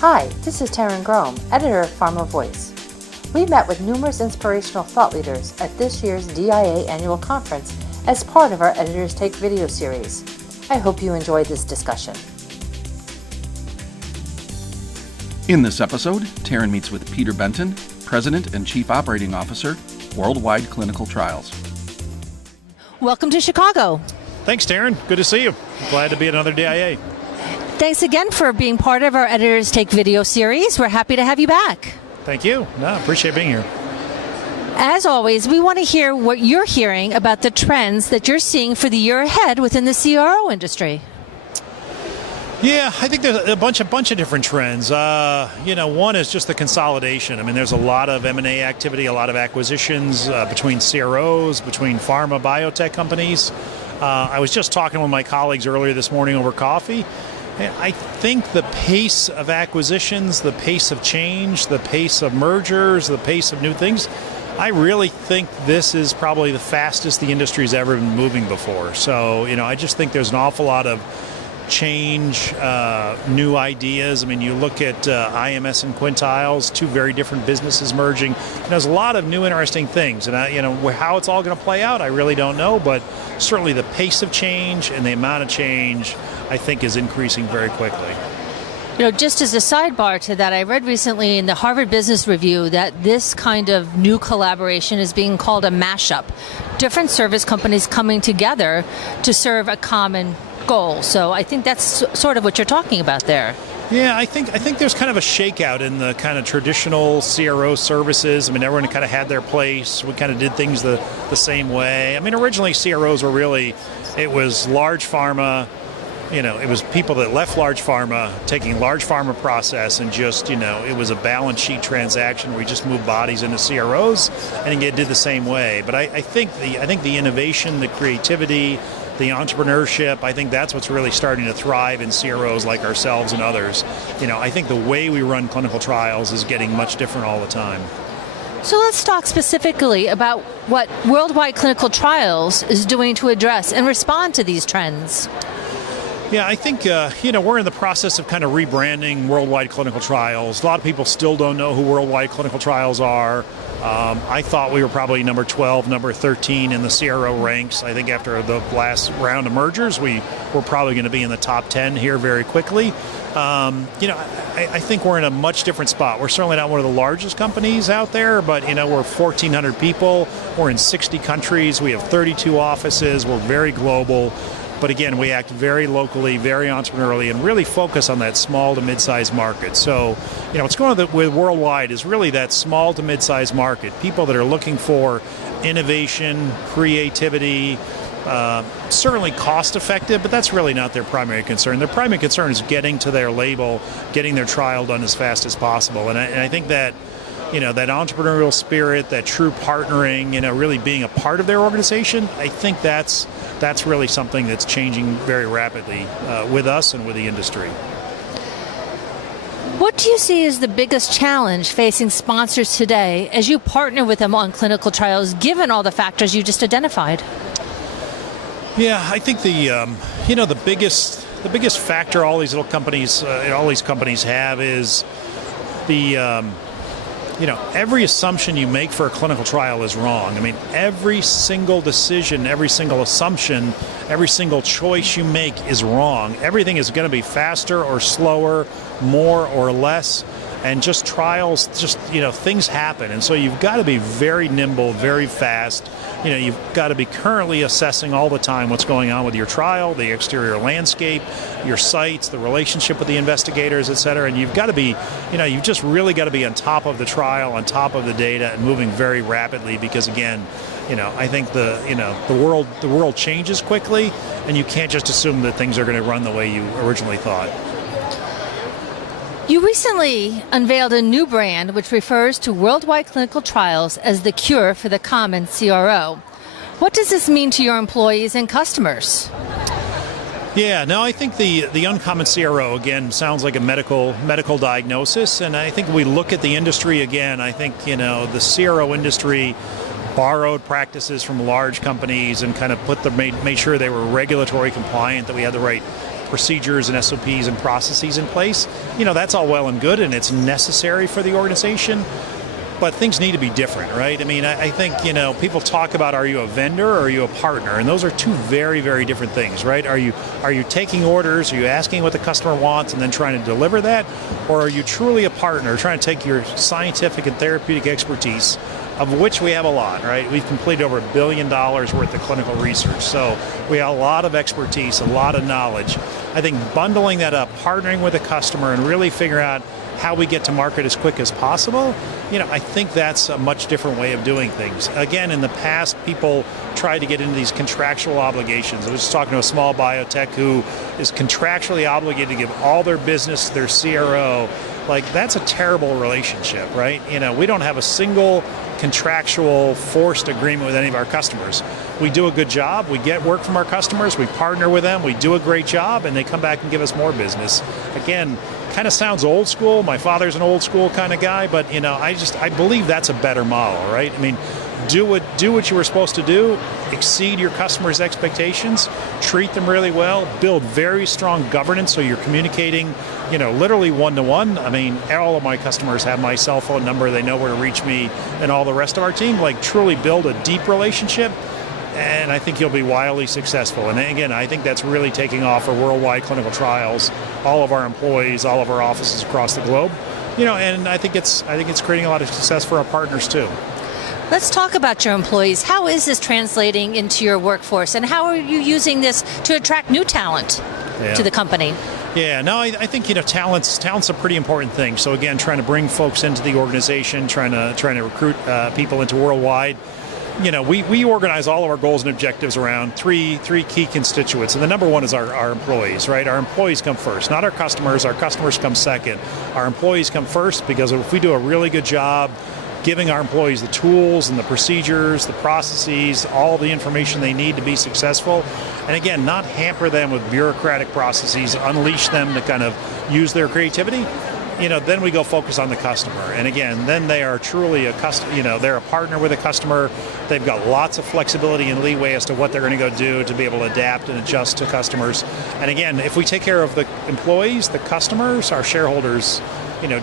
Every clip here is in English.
Hi, this is Taryn Grome, editor of Pharma Voice. We met with numerous inspirational thought leaders at this year's DIA annual conference as part of our Editors Take video series. I hope you enjoyed this discussion. In this episode, Taryn meets with Peter Benton, President and Chief Operating Officer, Worldwide Clinical Trials. Welcome to Chicago. Thanks, Taryn. Good to see you. Glad to be at another DIA. Thanks again for being part of our Editors Take video series. We're happy to have you back. Thank you. Appreciate being here. As always, we want to hear what you're hearing about the trends that you're seeing for the year ahead within the CRO industry. Yeah, I think there's a bunch of different trends. One is just the consolidation. I mean, there's a lot of M&A activity, a lot of acquisitions between CROs, between pharma, biotech companies. I was just talking with my colleagues earlier this morning over coffee. I think the pace of acquisitions, the pace of change, the pace of mergers, the pace of new things, I really think this is probably the fastest the industry's ever been moving before. So, I just think there's an awful lot of change, new ideas. I mean, you look at IMS and Quintiles, two very different businesses merging. There's a lot of new interesting things, and how it's all going to play out, I really don't know. But certainly, the pace of change and the amount of change, I think, is increasing very quickly. Just as a sidebar to that, I read recently in the Harvard Business Review that this kind of new collaboration is being called a mashup. Different service companies coming together to serve a common goal. So I think that's sort of what you're talking about there. Yeah, I think there's kind of a shakeout in the kind of traditional CRO services. I mean, everyone kind of had their place. We kind of did things the same way. I mean, originally CROs were it was large pharma. It was people that left large pharma, taking large pharma process and just, it was a balance sheet transaction where we just moved bodies into CROs, and it did the same way. But I think the innovation, the creativity, the entrepreneurship, I think that's what's really starting to thrive in CROs like ourselves and others. I think the way we run clinical trials is getting much different all the time. So let's talk specifically about what Worldwide Clinical Trials is doing to address and respond to these trends. Yeah, I think, we're in the process of kind of rebranding Worldwide Clinical Trials. A lot of people still don't know who Worldwide Clinical Trials are. I thought we were probably number 12, number 13 in the CRO ranks. I think after the last round of mergers, we're probably going to be in the top 10 here very quickly. I think we're in a much different spot. We're certainly not one of the largest companies out there, but, we're 1,400 people. We're in 60 countries. We have 32 offices. We're very global. But again, we act very locally, very entrepreneurially, and really focus on that small to mid-sized market. So, what's going on with Worldwide is really that small to mid-sized market. People that are looking for innovation, creativity, certainly cost-effective, but that's really not their primary concern. Their primary concern is getting to their label, getting their trial done as fast as possible. And I think that, that entrepreneurial spirit, that true partnering, really being a part of their organization, I think that's really something that's changing very rapidly with us and with the industry. What do you see as the biggest challenge facing sponsors today as you partner with them on clinical trials, given all the factors you just identified? Yeah, I think the biggest factor all these little companies, all these companies have is every assumption you make for a clinical trial is wrong. I mean, every single decision, every single assumption, every single choice you make is wrong. Everything is going to be faster or slower, more or less, and just trials, things happen. And so you've got to be very nimble, very fast. You've got to be currently assessing all the time what's going on with your trial, the exterior landscape, your sites, the relationship with the investigators, et cetera. And you've got to be, you've just really got to be on top of the trial, on top of the data, and moving very rapidly because, again, I think the world changes quickly, and you can't just assume that things are going to run the way you originally thought. You recently unveiled a new brand which refers to Worldwide Clinical Trials as the cure for the common CRO. What does this mean to your employees and customers? Yeah, no, I think the uncommon CRO, again, sounds like a medical diagnosis. And I think we look at the industry again, I think, the CRO industry borrowed practices from large companies and kind of made sure they were regulatory compliant, that we had the right procedures and SOPs and processes in place. That's all well and good, and it's necessary for the organization. But things need to be different, right? I mean, I think, people talk about, are you a vendor or are you a partner? And those are two very, very different things, right? Are you taking orders? Are you asking what the customer wants and then trying to deliver that? Or are you truly a partner, trying to take your scientific and therapeutic expertise, of which we have a lot, right? We've completed over $1 billion worth of clinical research. So we have a lot of expertise, a lot of knowledge. I think bundling that up, partnering with the customer and really figuring out how we get to market as quick as possible, I think that's a much different way of doing things. Again, in the past, people tried to get into these contractual obligations. I was just talking to a small biotech who is contractually obligated to give all their business to their CRO. Like, that's a terrible relationship, right? We don't have a single contractual forced agreement with any of our customers. We do a good job, we get work from our customers, we partner with them, we do a great job, and they come back and give us more business. Again, kind of sounds old school. My father's an old school kind of guy, but I believe that's a better model, right? I mean, do what you were supposed to do, exceed your customers' expectations, treat them really well, build very strong governance so you're communicating, literally one-to-one. I mean, all of my customers have my cell phone number, they know where to reach me, and all the rest of our team. Like, truly build a deep relationship, and I think you'll be wildly successful. And again, I think that's really taking off for worldwide clinical trials, all of our employees, all of our offices across the globe. And I think it's creating a lot of success for our partners too. Let's talk about your employees. How is this translating into your workforce, and how are you using this to attract new talent to the company? Yeah, no, I think talent's a pretty important thing. So again, trying to bring folks into the organization, trying to recruit people into worldwide. We organize all of our goals and objectives around three key constituents, and the number one is our employees, right? Our employees come first, not our customers. Our customers come second. Our employees come first, because if we do a really good job giving our employees the tools and the procedures, the processes, all the information they need to be successful, and again, not hamper them with bureaucratic processes, unleash them to kind of use their creativity, then we go focus on the customer. And again, then they are truly they're a partner with a customer. They've got lots of flexibility and leeway as to what they're going to go do to be able to adapt and adjust to customers. And again, if we take care of the employees, the customers, our shareholders,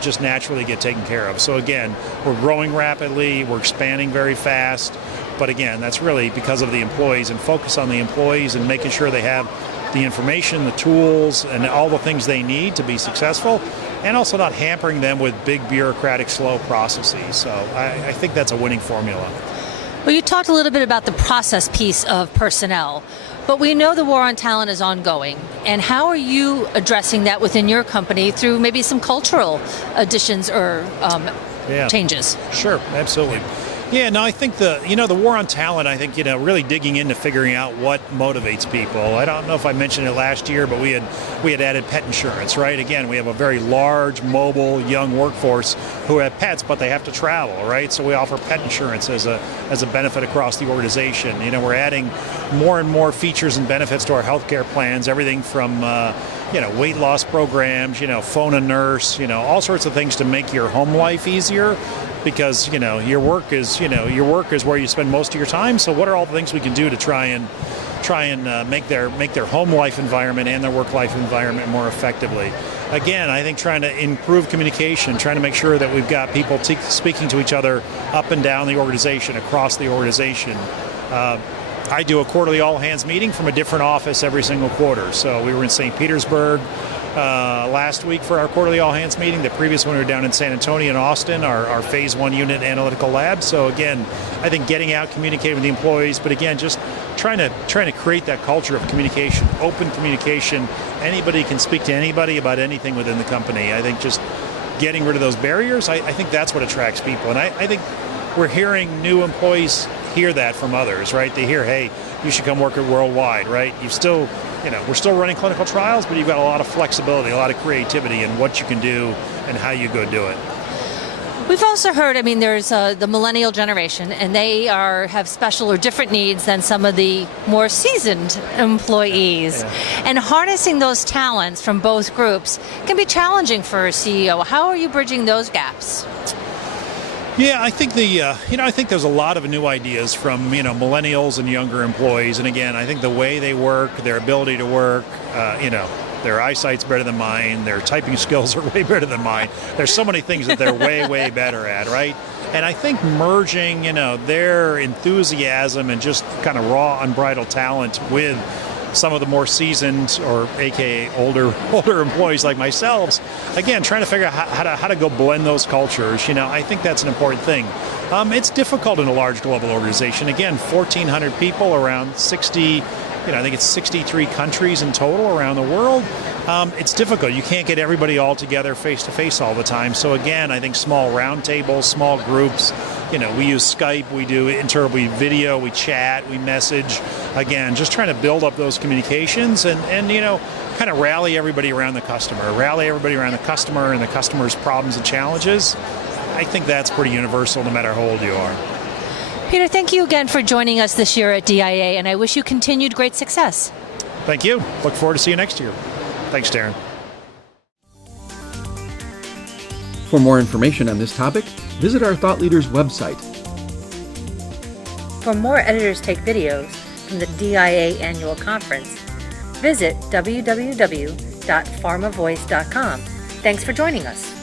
just naturally get taken care of. So again, we're growing rapidly, we're expanding very fast, but again, that's really because of the employees, and focus on the employees and making sure they have the information, the tools, and all the things they need to be successful, and also not hampering them with big bureaucratic, slow processes. So I think that's a winning formula. Well, you talked a little bit about the process piece of personnel, but we know the war on talent is ongoing. And how are you addressing that within your company through maybe some cultural additions or changes? Sure, absolutely. Yeah, no, I think the war on talent, I think, really digging into figuring out what motivates people. I don't know if I mentioned it last year, but we had added pet insurance, right? Again, we have a very large, mobile, young workforce who have pets, but they have to travel, right? So we offer pet insurance as a benefit across the organization. We're adding more and more features and benefits to our healthcare plans, everything from weight loss programs, phone a nurse, all sorts of things to make your home life easier, because your work is where you spend most of your time. So what are all the things we can do to try and make their home life environment and their work life environment more effectively? Again, I think trying to improve communication, trying to make sure that we've got people speaking to each other up and down the organization, across the organization. I do a quarterly all-hands meeting from a different office every single quarter. So we were in St. Petersburg last week for our quarterly all-hands meeting. The previous one we were down in San Antonio and Austin, our Phase 1 unit analytical lab. So again, I think getting out, communicating with the employees, but again, just trying to create that culture of communication, open communication. Anybody can speak to anybody about anything within the company. I think just getting rid of those barriers, I think that's what attracts people. And I think we're hearing new employees hear that from others, right? They hear, hey, you should come work at Worldwide, right? We're still running clinical trials, but you've got a lot of flexibility, a lot of creativity in what you can do and how you go do it. We've also heard, there's the millennial generation, and they have special or different needs than some of the more seasoned employees. Yeah. And harnessing those talents from both groups can be challenging for a CEO. How are you bridging those gaps? Yeah, I think I think there's a lot of new ideas from millennials and younger employees, and again, I think the way they work, their ability to work, Their eyesight's better than mine. Their typing skills are way better than mine. There's so many things that they're way, way better at, right? And I think merging, their enthusiasm and just kind of raw, unbridled talent with some of the more seasoned, or AKA older employees like myself, again, trying to figure out how to go blend those cultures. I think that's an important thing. It's difficult in a large global organization. Again, 1,400 people, around 60, I think it's 63 countries in total around the world. It's difficult. You can't get everybody all together face-to-face all the time. So again, I think small roundtables, small groups, we use Skype, we do we video, we chat, we message. Again, just trying to build up those communications and kind of rally everybody around the customer and the customer's problems and challenges. I think that's pretty universal no matter how old you are. Peter, thank you again for joining us this year at DIA, and I wish you continued great success. Thank you. Look forward to see you next year. Thanks, Darren. For more information on this topic, visit our Thought Leaders website. For more Editors Take videos from the DIA Annual Conference, visit www.pharmavoice.com. Thanks for joining us.